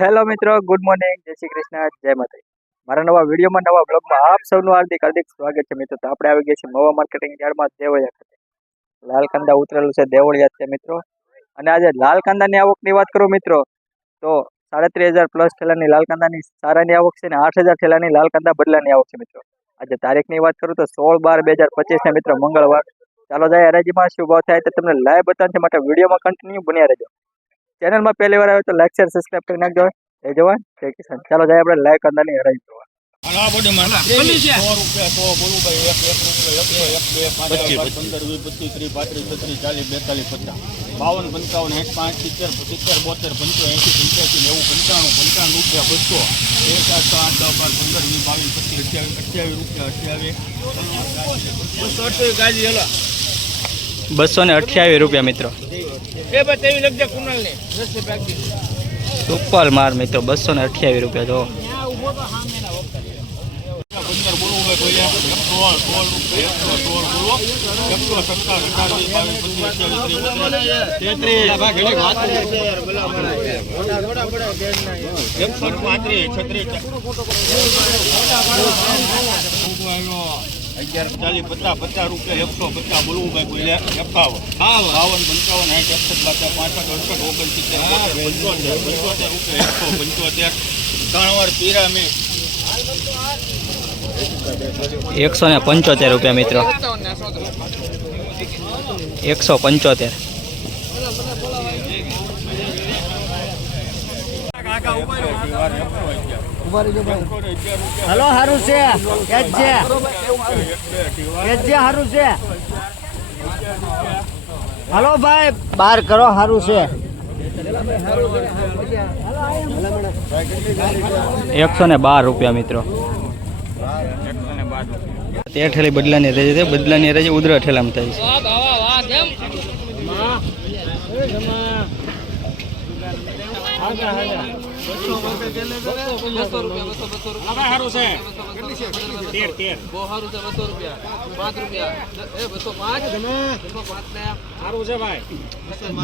Hello મિત્રો, good morning, જય શ્રી કૃષ્ણ, જય માતાજી. મારા નવા વિડીયોમાં, નવા બ્લોગમાં આપ સૌનું હાર્દિક હાર્દિક સ્વાગત છે મિત્રો. તો આપણે આવી ગયા છીએ મવા માર્કેટિંગ યાર્ડમાં દેવળિયા ખાતે. લાલ કાંદા ઉતરેલું છે દેવળિયા છે મિત્રો. અને આજે લાલ કાંદાની આવકની વાત કરું મિત્રો તો 37,000 પ્લસ ઠેલાની લાલ કાંદાની સારાની આવક છે ને 8,000 ઠેલાની લાલ કાંદા બદલાની આવક છે મિત્રો. આજે તારીખની વાત કરું તો 16/12/2025 ને મિત્રો મંગળવાર. ચાલો જાય હરાજીમાં શું ભાવ થાય તો તમને લાઈવ બતાવવા છે માટે વિડીયોમાં કન્ટિન્યુ બન્યા રહેજો. ચેનલમાં પહેલી વાર આવે તો લાઈક શેર સબસ્ક્રાઇબ કરી નાખજો. જય જવાન જય કિસાન. ચાલો જાય આપણે લાઈવ કાંદાની હરાજી જોવા. ₹228 મિત્રો. સુપર માર મિત્રો, ₹228 જો. ₹50 બોલવું ભાઈ કોઈ 51 52 ₹55 મિત્રો. 175. હલો હારું છે હારું છે. હલો ભાઈ બહાર કરો હારું છે. ₹112 મિત્રો. તે ઠેલી બદલાની રહે છે, બદલાની રહે છે, ઉધરા ઠેલામાં થાય છે.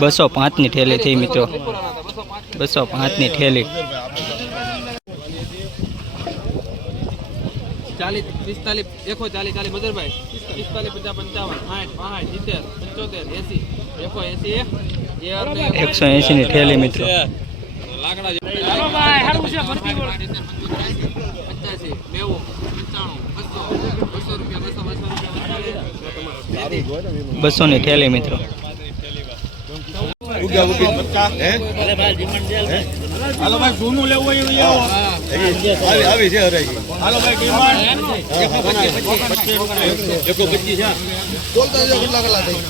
₹205 ની ઠેલી થઈ મિત્રો. 205 ની ઠેલી. 40 45 देखो 40 40 मदरभाई 45 50 55 60 65 75 80 81 180 ની ઠેલી મિત્રો. લાકડા હાલો ભાઈ હારું છે ભરતી બોલ 85 90 95 200 ની ઠેલી મિત્રો. હાલો ભાઈ જૂનું લેવું હોય લેવો આવી છે હરાઈ. હાલો ભાઈ ડિમાન્ડ 125 છે. બોલતા જો કેટલા કલા થઈ.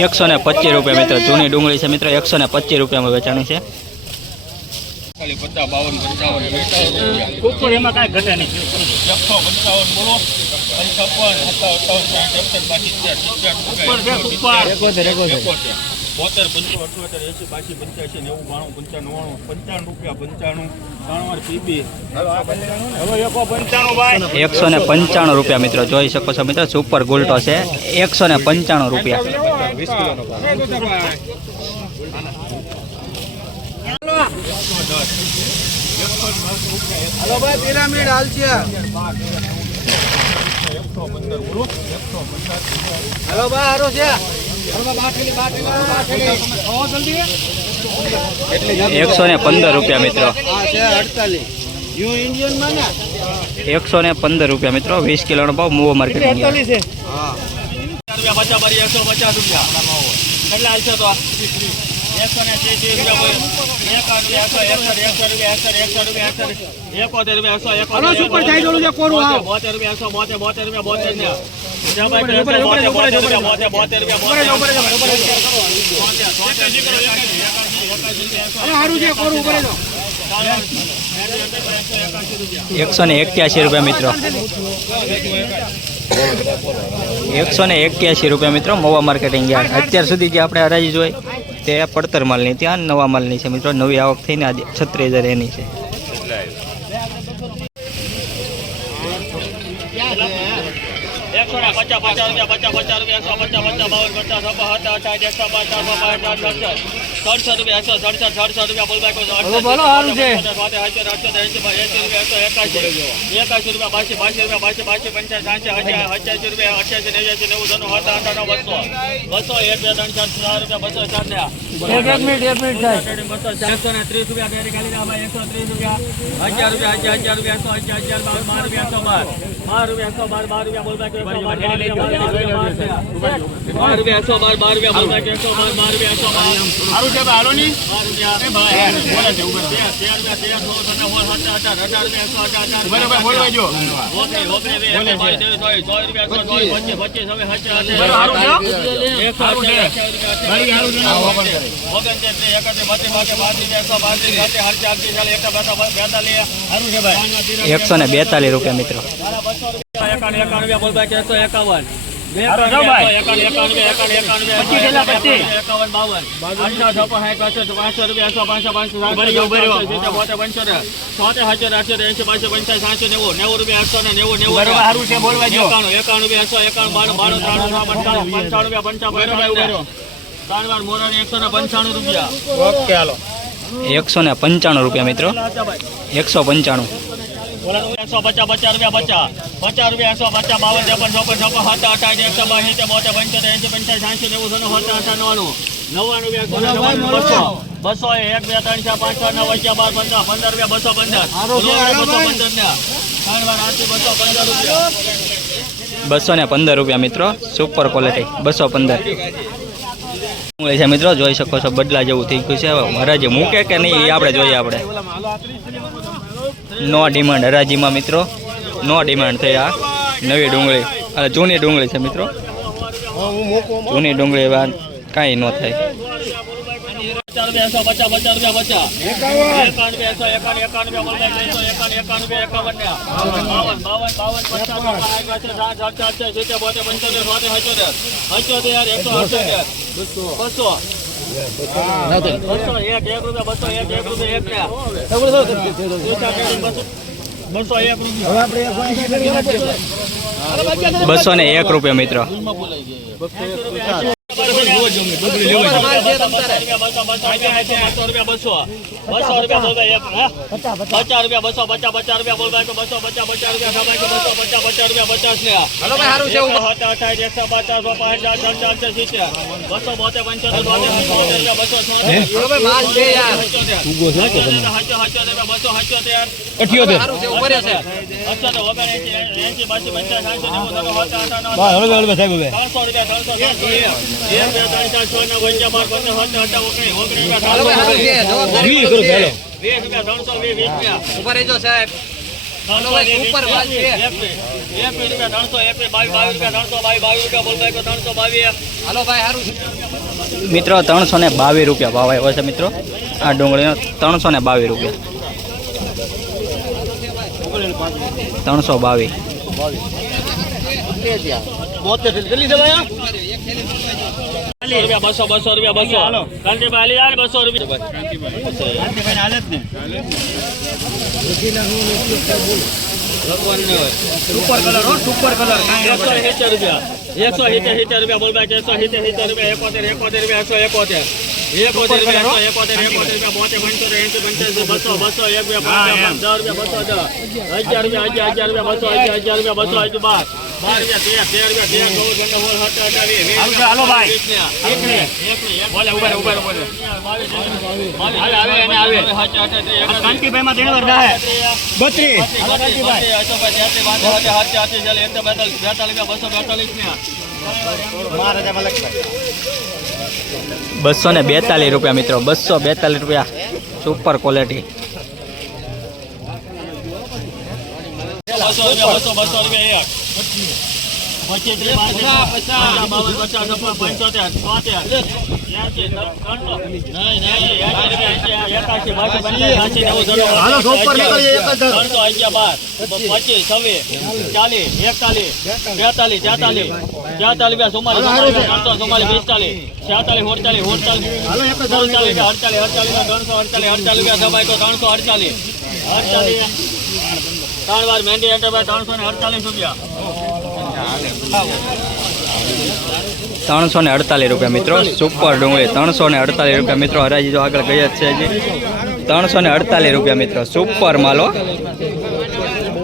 125 મિત્રો. જૂની ડુંગળી છે મિત્રો. 125 વેચાણી છે. ખાલી 50 52 એમાં કાંઈ ઘટે નહીં. 155 બોલો 55 ₹195 મિત્રો. જોઈ શકો છો મિત્રો, સુપર ગોલ્ટો છે. ₹195. હલો ભાઈ પિરામિડ હાલ છે. હલો ભાઈ હારું છે. ₹115 મિત્રો. ₹115 મિત્રો. 20 કિલોનો ભાવ મુવો માર્કેટિંગ. ₹181 મિત્રો. ₹181 મિત્રો. Mava marketing yard. અત્યાર સુધી જે આપણે હરાજી જોઈ તે પડતર માલની, ત્યાં નવા માલની છે મિત્રો. નવી આવક થઈને આજે 36,000 એની છે. ₹142 મિત્રો. ₹195 મિત્રો. 195. 215 મિત્રો. સુપર ક્વોલિટી 215 છે મિત્રો. જોઈ શકો છો બદલા જેવું થઈ ગયું છે. હવે હરાજી મૂકે કે નહીં એ આપણે જોઈએ. આપણે નો ડિમાન્ડ હરાજીમાં મિત્રો. નો ડિમાન્ડ થઈ આ નવી ડુંગળી. જૂની ડુંગળી છે મિત્રો. જૂની ડુંગળી એવા કાંઈ ન થાય. ₹201 મિત્રો. મિત્રો ₹322 ભાવ આવ્યો છે મિત્રો. આ ડુંગળીનો ₹322. 322. સુપર કલર હો, સુપર કલર. 170 રૂપિયા બોલ ભાઈ. 170 રૂપિયા 71 ₹242 મિત્રો. 242 રૂપિયા. Super quality. 3 વાર મહેંદી એન્ટરપ્રાઇઝ 348 રૂપિયા. ₹348 મિત્રો સુપર ડુંગળી ₹348 મિત્રો. હરાજી જો આગળ ગઈ જ છે હજી. ₹348 મિત્રો સુપર માલો.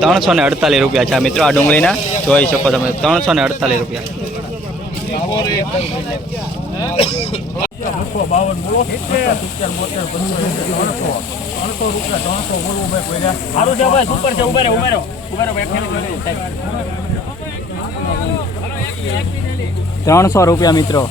₹348 છે આ મિત્રો આ ડુંગળીના જોઈ શકો તમે. ₹348. સારું છે ભાઈ સુપર છે ઉભા રહો ₹300 મિત્રો.